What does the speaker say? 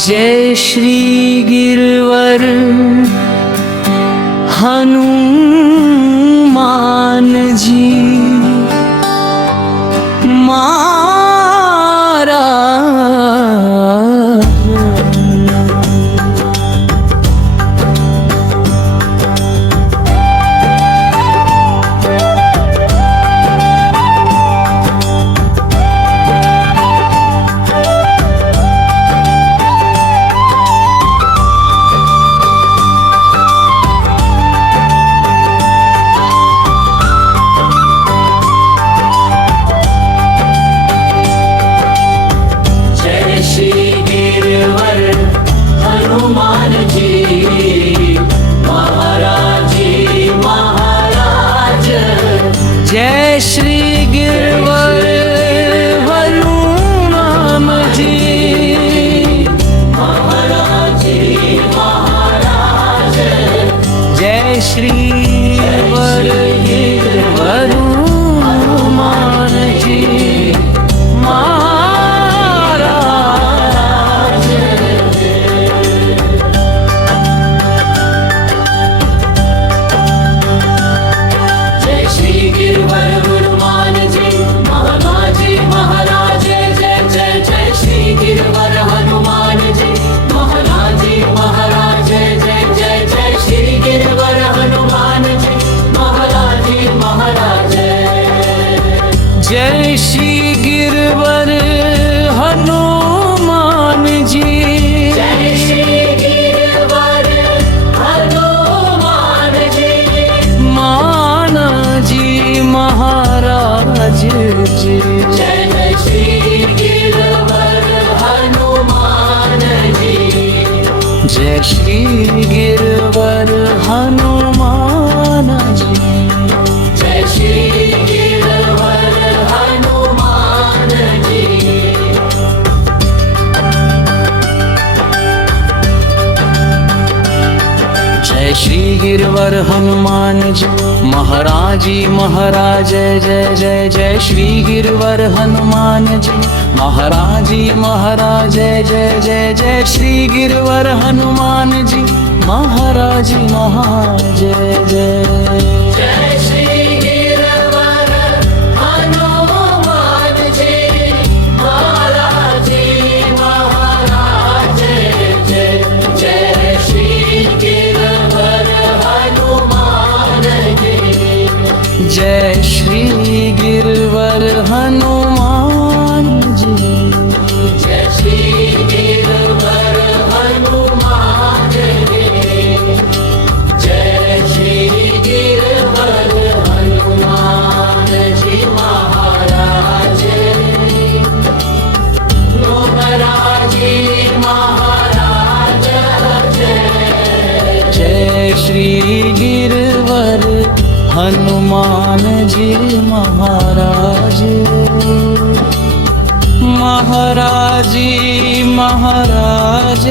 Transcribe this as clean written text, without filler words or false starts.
जय श्री गिरवर हनुमान जी महाराज। जय श्री गिरवर हनुमान जी महाराज महाराज। जय श्री गिरवर हनुमान जी महाराज। जय श्री गिरवर हनुमान जी महाराज महाराज। जय जय जय श्री गिरवर हनुमान जी महाराज महाराज। जय जय जय श्री गिरवर हनुमान जी महाराज महाराज। जय श्री गिरवर हनुमान जी। जय श्री गिरवर हनुमान जी माना जी महाराज जी। जय श्री गिरवर हनुमान जी। जय श्री गिरवर हनुमान जी। जय श्री गिरवर हनुमान जी। जय श्री गिरवर हनुमान जी महाराज महाराज। जय जय जय श्री गिरवर हनुमान जी महाराज महाराज। जय जय जय श्री गिरवर हनुमान जी महाराज महाराज। जय श्री गिरवर हनुमान जी महाराज महाराज। जय श्री गिरवर हनुमान जी। जय श्री गिरवर हनुमान जी। जय श्री गिरवर हनुमान जी। जय श्री गिरवर हनुमान जी महाराज महाराज महाराज। जय श्री गिरवर हनुमान जी महाराज महाराज महाराज।